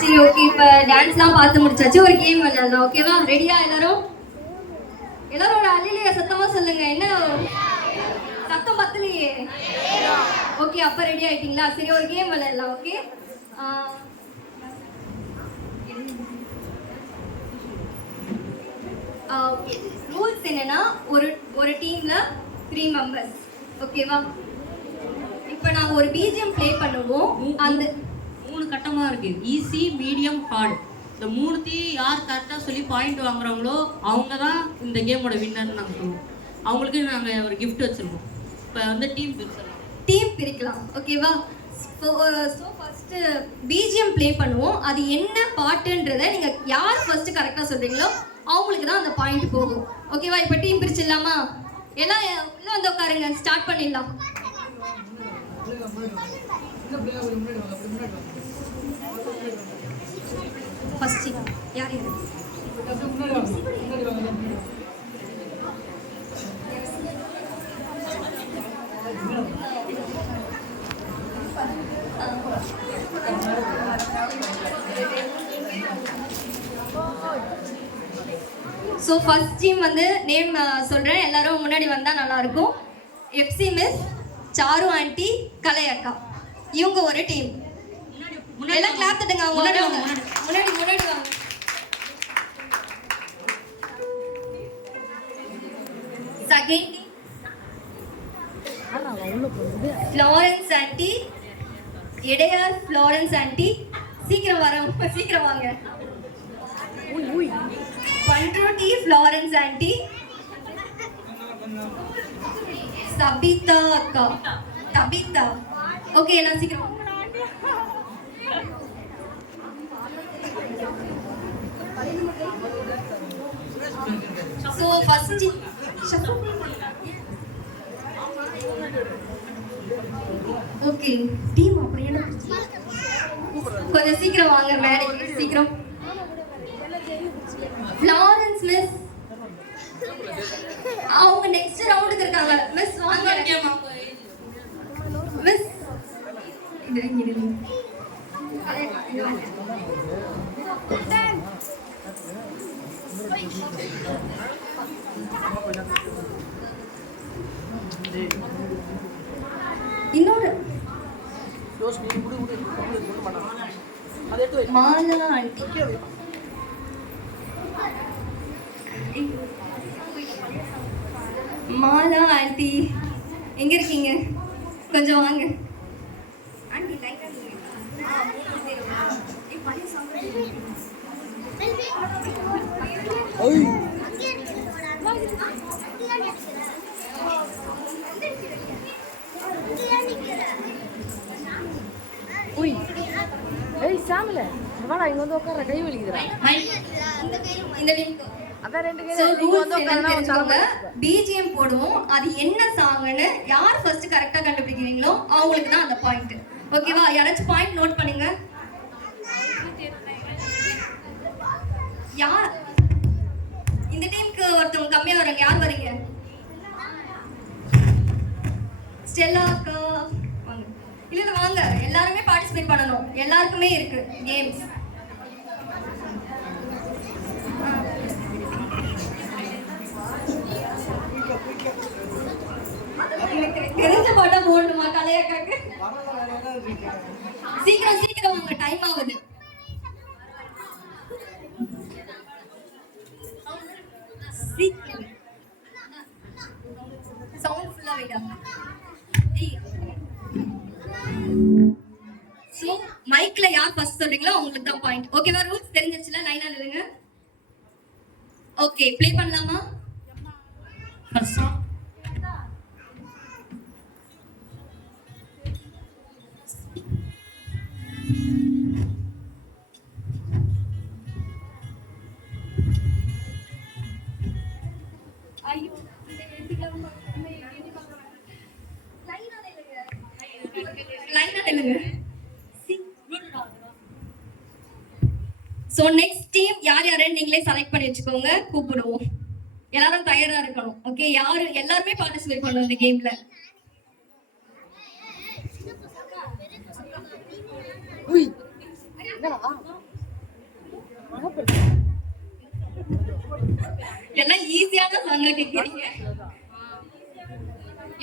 சரி ஓகே, இப்போ டான்ஸ்லாம் பார்த்து முடிச்சாச்சு. ஒரு கேம் விளையாடலாம். ஓகேவா? ரெடியா எல்லாரும்? எல்லாரும் ஒரு அழிலையா சத்தமா சொல்லுங்க. என்ன சத்தம் பத்தலையே? ஓகே, அப்ப ரெடி ஆயிட்டீங்களா? சரி, ஒரு கேம் விளையாடலாம். Okay, okay. ரூல்ஸ் என்னன்னா, ஒரு டீம்ல 3 மெம்பர்ஸ். ஓகேவா? இப்போ நான் ஒரு பிஜிஎம் ப்ளே பண்ணுவோம். அந்த 3 கட்டமா இருக்கு. Easy, medium, hard. இந்த 3த்தையும் யார் கரெக்டாக சொல்லி பாயிண்ட் வாங்குறாங்களோ அவங்க தான் இந்த கேமோட வின்னர்னு நாங்கள் சொல்லுவோம். அவங்களுக்கு நாங்கள் ஒரு கிஃப்ட் வச்சுருக்கோம். இப்போ வந்து டீம் பிரிக்கலாம். ஓகேவா? ஸோ ஃபஸ்ட்டு பிஜிஎம் ப்ளே பண்ணுவோம். அது என்ன பாட்டுன்றதை நீங்கள் யார் ஃபஸ்ட்டு கரெக்டாக சொல்கிறீங்களோ அவங்களுக்கு தான் அந்த பாயிண்ட் போகும். ஓகேவா? இப்போ டீம் பிரிச்சிடலாமா? எல்லாம் உள்ளே வந்து உட்காருங்க. ஸ்டார்ட் பண்ணிடலாம். ஃபர்ஸ்ட் யார் யார்? ஸோ ஃபர்ஸ்ட் டீம் வந்து நேம் சொல்கிறேன். எல்லாரும் முன்னாடி வந்தால் நல்லாயிருக்கும். எஃப்சி மிஸ், சாரு ஆண்டி, கலை அக்கா, இவங்க ஒரு டீம். எல்லாம் கிளாப் தட்டுங்க. அவங்க முன்னாடி வாங்க. Second team Florence aunty, Idaiyar Florence aunty. சீக்கிரம் வாங்க. பண்ருட்டி ஃப்ளாரன்ஸ் ஆண்டி, சபிதா அக்கா, தபிதா. ஓகே, எல்லாம் சீக்கிரம். ஸோ ஃபர்ஸ்ட் ஓகே டீம் அப்படியே கொஞ்சம் சீக்கிரம் வாங்க மேடைக்கு. சீக்கிரம். ஃப்ளாரன்ஸ் மிஸ், அவங்க நெக்ஸ்ட் ரவுண்டுக்கு இருக்காங்க. மிஸ் வாங்க. மிஸ் இன்னொரு மாலா ஆண்டி. மாலா ஆண்டி எங்க இருக்கீங்க? கொஞ்சம் வாங்க. ஆண்டி லைட்டா சாமல வாடா இங்க வந்து உட்கார. கை வலிக்குதுடா. இந்த லிங்க் அத ரெண்டு கை இங்க வந்து உட்காரனா பிஜிஎம் போடுவோம். அது என்ன சாங்னு யார் ஃபர்ஸ்ட் கரெக்ட்டா கண்டுபிடிக்கிறீங்களோ அவங்களுக்கு தான் அந்த பாயிண்ட். ஓகேவா? யாராச்சும் பாயிண்ட் நோட் பண்ணுங்க. யார் இந்த டீமுக்கு ஒருத்தவங்க கம்மியா வராங்க? யார் வரீங்க? ஸ்டெல்லா அக்கா வாங்க. இல்ல வாங்க, எல்லாருமே பார்ட்டிசிபேட் பண்ணணும். எல்லாருக்குமே இருக்கு கேம்ஸ். தெரிஞ்ச பாட்டா போடணுமா கலையக்காக்கு? சீக்கிரம் வாங்க, டைம் ஆகுது. சவுண்ட் ஃபுல்லா வைடா. சோ மைக்ல யார் ஃபர்ஸ்ட் சொல்றீங்களோ அவங்களுக்கு தான் பாயிண்ட். ஓகேவா? ரூல்ஸ் தெரிஞ்சிருச்சுல? லைனா நில்லுங்க. ஓகே, ப்ளே பண்ணலாமா? ஃபர்ஸ்ட் ஐயோ லைனா நில்லுங்க. சோ நெக்ஸ்ட் டீம் யார் நீங்களே செலக்ட் பண்ணி வச்சுக்கோங்க. கூப்பிடுவோம். எல்லாரும் தயாரா இருக்கணும். ஓகே, எல்லாருமே பார்ட்டிசிபேட் பண்ணணும் இந்த கேம்ல. எல்லாம் ஈஸியான சாங்கா கேக்குறீங்க.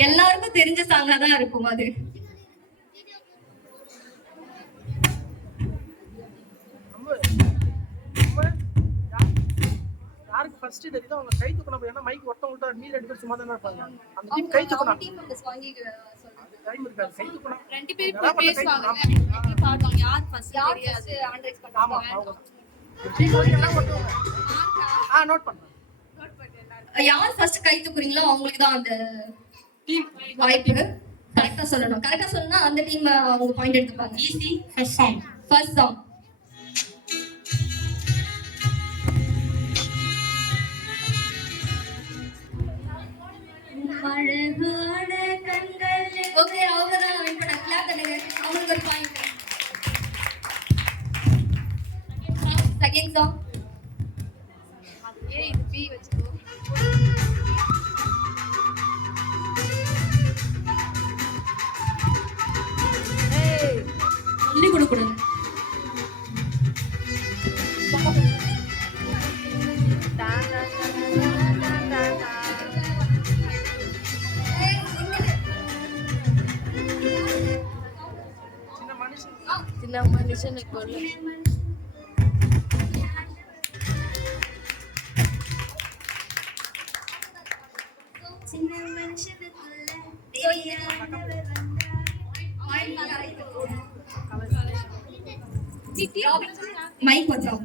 எல்லாருக்கும் தெரிஞ்ச சாங்கா தான் இருக்கும் அது. யாருக்கு ஃபர்ஸ்ட் தெரியுதோ அவங்க கை தூக்கணும். ஏன்னா மைக் ஒருத்தவங்க விட்டா மீதி 2 பேர் சும்மா தானே இருப்பாங்க. அந்த டீம் கை தூக்கணும். டைம் இருக்காது. கை தூக்கணும். 2 பேர் போய் பேசுவாங்க. பாடுவாங்க. யார் ஃபர்ஸ்ட் ஆன்ரைஸ் ஆமா பண்ணுவாங்க. அவங்க டீம் வந்து எல்லாம் ஒருத்தவங்க. நோட் பண்ணுங்க. யார் ஃபர்ஸ்ட் கை தூக்குறீங்களோ அவங்களுக்கு தான் அந்த வாய்ப்பு. கரெக்டா சொல்லணும். கரெக்டா சொன்னா அந்த டீம் அவங்க பாயிண்ட் எடுத்துப்பாங்க. Easy first song. First song. Okay அவங்க தான் வின் பண்ணாங்க. கிளாப் பண்ணுங்க. அவங்களுக்கு ஒரு பாயிண்ட். Second song. ஏய் இது பி வெச்சுக்கோ. சொல்லி கொடுக்கணும். சின்ன மனுஷன் கொல்ல மைக் வச்சோம்.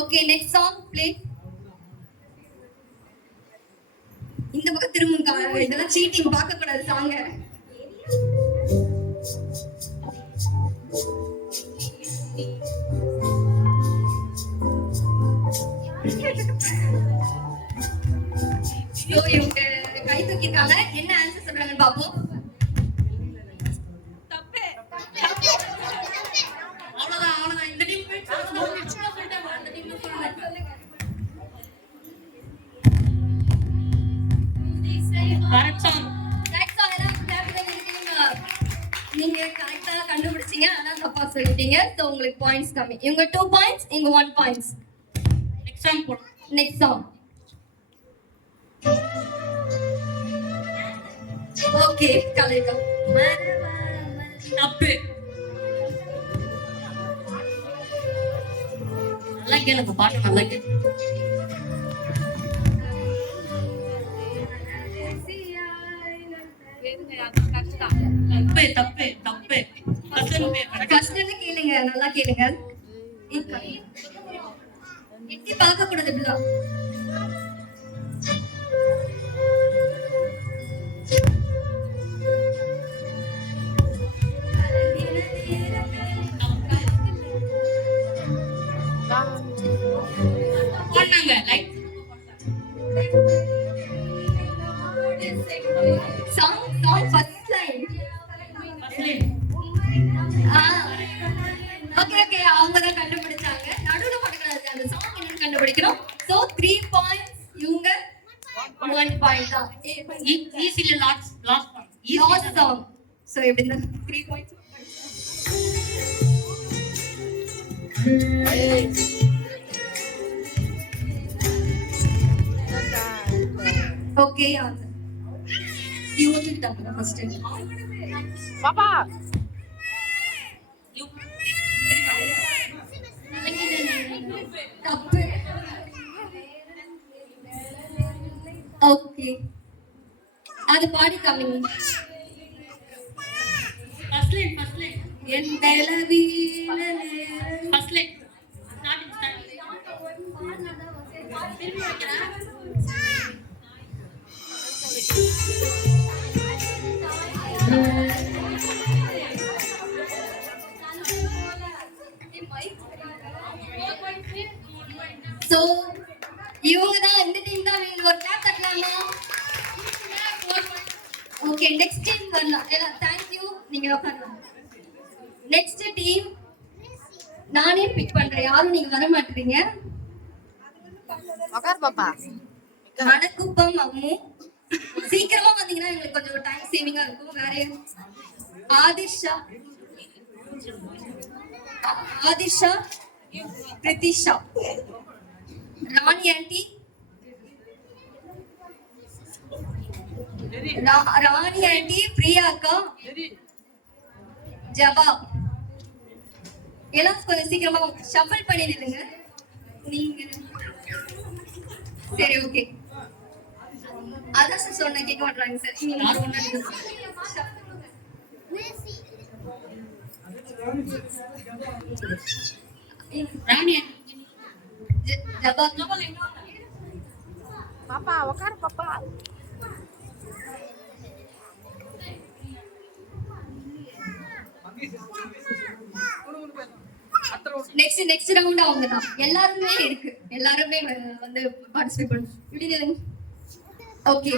Okay next song play. இந்த பக்கம் திரும்புங்க. இதெல்லாம் சீட்டிங் பார்க்க கூடாது சாங்க. சோ இவங்க கை தூக்கிட்டாங்க. என்ன ஆன்சர் சொல்றாங்கன்னு பாப்போம். அவ்வளவுதான். இந்த டீம் சொல்லிட்டாங்க. அந்த team correct song. Next song எல்லாம் கிளாப் பண்ணிட்டீங்க. நீங்க கரெக்ட்டா கண்டுபிடிச்சீங்க. ஆனா தப்பா சொல்லிட்டீங்க. சோ உங்களுக்கு பாயிண்ட்ஸ் கம்மி. இவங்க 2 பாயிண்ட்ஸ், இங்க 1 பாயிண்ட்ஸ். நெக்ஸ்ட் சாங் போடு. Next song. ஓகே கலைக்கா. தப்பு. நல்லா கேளுங்க. பாட்டு நல்லா கேளு. தப்பு தப்பு தப்பு. ஃபர்ஸ்ட்ல கேளுங்க. நல்லா கேளுங்க. எட்டி பார்க்க கூடாது இப்படிலாம். போனாங்க like song first line. Okay அவங்க தான் கண்டுபிடிச்சாங்க. நடுவுல போடக்கூடாது. அந்த சாங் என்னன்னு கண்டுபிடிக்கணும். So 3 points. இவங்க 1 பாயிண்ட் தான். ஈஸில லாஸ்ட் சாங். சோ எப்படின்னா 3 பாயிண்ட்ஸ். ஓகே இவங்க தூக்கிட்டாங்க ஃபர்ஸ்ட். பாப்பா தப்பு. ஓகே அது பாடி காமிங்க. ஃபர்ஸ்ட் லைன் என் நிலவீல ஃபர்ஸ்ட் லைன் ஸ்டார்டிங் சோ இவங்க தான் இந்த டீம் தான் ஒரு கிளாப் தட்டலாமா? ஓகே நெக்ஸ்ட் டீம் வரலாம். Thank you. நீங்க உட்காரலாம். நெக்ஸ்ட் டீம் நானே பிக் பண்றேன். யாரும் நீங்க வர மாட்டீங்க. உட்கார் பாப்பா. மணக்குப்பம் அம்மு, சீக்கிரமா வந்தீங்கன்னா எங்களுக்கு கொஞ்சம் டைம் சேவிங்கா இருக்கும். வேற யாரும்? ஆதிஷா, பிரித்திஷா, ராணி ஆண்டி, ராணி ஆண்டி, பிரியா அக்கா, ஜபா. எல்லாம் கொஞ்சம் சீக்கிரமா ஷஃபிள் பண்ணி நில்லுங்க. நீங்க சரி, ஓகே. அதான் சொன்ன கேட்க மாட்டாங்க சார். நீங்க ஒண்ணு ராணி ஜபா. பாப்பா உட்காரு பாப்பா. நெக்ஸ்ட் ரவுண்ட் அவங்க தான். எல்லாருமே இருக்கு, எல்லாருமே வந்து பார்ட்டிசிபேட் பண்ணு. இப்படி நில்லுங்க. Okay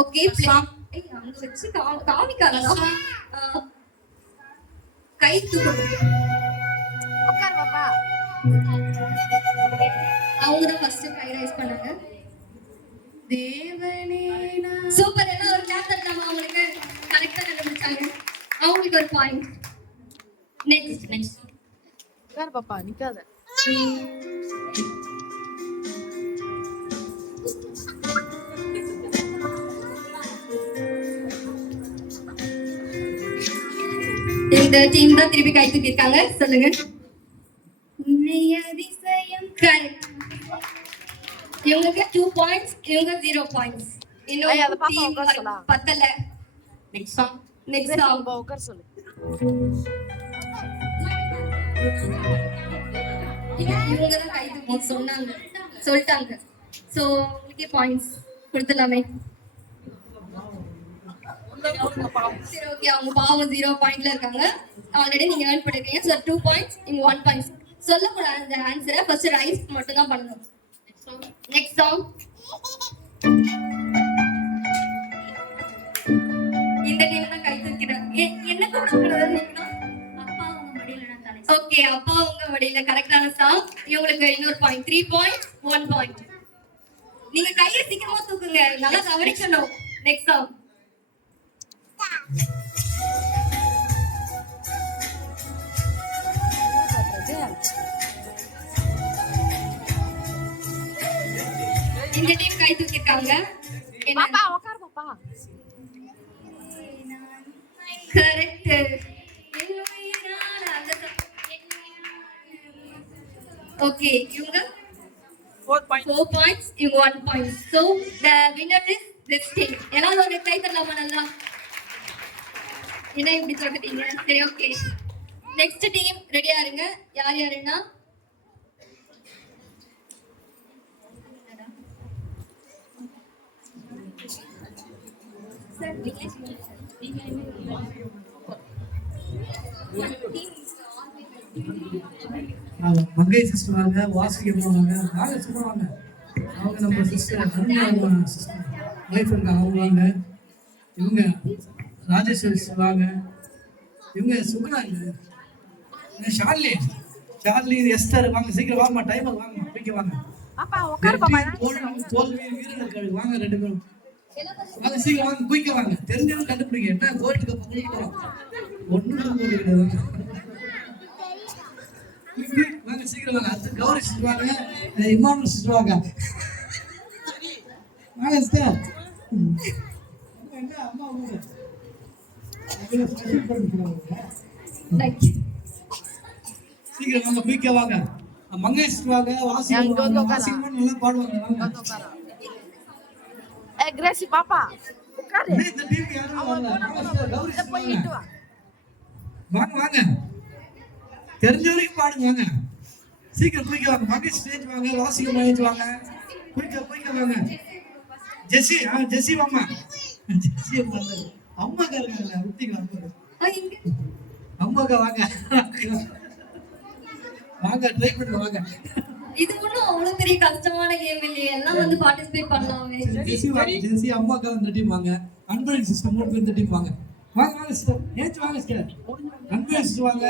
okay. அங்க வச்சு காமிக்காதா? கை தூக்கணும். உட்காரு பாப்பா. அவங்க தான் ஃபர்ஸ்ட் கை ரைஸ் பண்ணாங்க. தேவனே சூப்பர். எல்லாம் ஒரு கிளாப் தட்டலாமா? அவங்களுக்கு கரெக்டா கண்டுபிடிச்சாங்க. அவங்களுக்கு ஒரு பாயிண்ட். நெக்ஸ்ட் உட்காரு பாப்பா, நிக்காத. இந்த டீம் தான் திருப்பி கை தூக்கி இருக்காங்க. சொல்லுங்க. கரெக்ட். இவங்களுக்கு 2 பாயிண்ட்ஸ், இவங்க 0 பாயிண்ட்ஸ். ஐயா, அத பாப்பா உட்கார சொல்லலாம். பத்தல. Next song. Next song. பாப்பா உட்கார சொல்லு. இவங்க தான் கை தூக்கி சொல்லிட்டாங்க. சோ உங்களுக்கே பாயிண்ட்ஸ் கொடுத்துடலாமே. சரி, ஓகே. அவங்க பாவம் 0 பாயிண்ட்ல இருக்காங்க. ஆல்ரெடி நீங்க ஏர்ன் பண்ணிருக்கீங்க. சோ 2 பாயிண்ட்ஸ், இங்க 1 பாயிண்ட்ஸ். சொல்லக்கூடாது அந்த ஆன்சரை. ஃபர்ஸ்ட் ரைஸ் மட்டும் தான் பண்ணணும். Next song. இந்த டீம் தான் கை தூக்கிறாங்க. என்ன கொடுக்கறது நீங்க? அப்பா உங்க மடியில நான் தலை. ஓகே, அப்பா உங்க மடியில கரெக்டான சாங். இவங்களுக்கு இன்னொரு பாயிண்ட். 3 points, 1 point. நீங்க கையை சீக்கிரமா தூக்குங்க. நல்லா கவனிக்கணும். Next song. இந்த டீம் கை தூக்கிருக்காங்க. பாப்பா உட்காரு பாப்பா. கரெக்ட். ஓகே, இவங்க 4 பாயிண்ட்ஸ், இவங்க 1 point. So the winner is this team. எல்லாரும் ஒரு கை தட்டலாமா? நல்லா. என்ன இப்படி சொல்லிட்டீங்க? சரி, ஓகே. நெக்ஸ்ட் டீம் ரெடியா இருங்க. யார் யாருன்னா சார் மங்கை சிஸ்டர் வாங்க, வாசுகி வாங்க, வாங்க சும்மா வாங்க. அவங்க நம்ம சிஸ்டர் ஒய்ஃப் இருக்காங்க, அவங்க வாங்க. இவங்க ராஜேஸ்வரி வாங்க. இவங்க சுகுணாங்க, ஷார்லி, எஸ்தர் வாங்க. சீக்கிரம் வாங்கம்மா, டைமர் வாங்கம்மா, போய்க்க வாங்க. பாப்பா உட்காரு பாப்பா. தோல்வி வீரர்கள் வாங்க, 2 பேரும் வாங்க. சீக்கிரம் வாங்க, குயிக்க வாங்க. தெரிஞ்சவங்க கண்டுபிடிங்க. என்ன கோர்ட்டுக்கு போகிறோம் ஒன்றும் போட்டுக்கிட்டு வாங்க. சீக்கிரம் வாங்க. அடுத்து கௌரி சிஸ்டர் வாங்க, இமானுவல் சிஸ்டர் வாங்க. வாங்க சிஸ்டர். அம்மா வாங்க. சீக்கிரம் வாங்க, குயிக்க வாங்க. மங்கை சிஸ்டர் வாங்க, வாசி நல்லா பாடுவாங்க. வாங்க. கிரேசி பாப்பா உட்காரு. இந்த டீம் யாரும் வரல. கௌரி சிஸ்டர் போயிட்டு வா. வாங்க வாங்க, தெரிஞ்சவரைக்கும் பாடுங்க. வாங்க சீக்கிரம் குயிக்க வாங்க. மங்கை ஸ்டேஜ் வாங்க, வாசிக்க மகேஜ் வாங்க. குயிக்க வாங்க. ஜெசி வாமா. ஜெசி அம்மாக்கா இருக்காங்க, விட்டீங்களா? அம்மாக்கா வாங்க வாங்க, ட்ரை பண்ணுங்க வாங்க. இது ஒன்றும் அவ்வளவு பெரிய கஷ்டமான கேம் இல்லையே. எல்லாம் வந்து பார்ட்டிசிபேட் பண்ணலாமே. ஜெசி அம்மாக்கா இந்த டீம் வாங்க. அன்பழகன் சிஸ்டம் 3 பேர் இந்த டீம் வாங்க. வாங்க சிஸ்டர், ஏச்சு வாங்க சிஸ்டர். அன்பழகன் சிஸ்டர் வாங்க.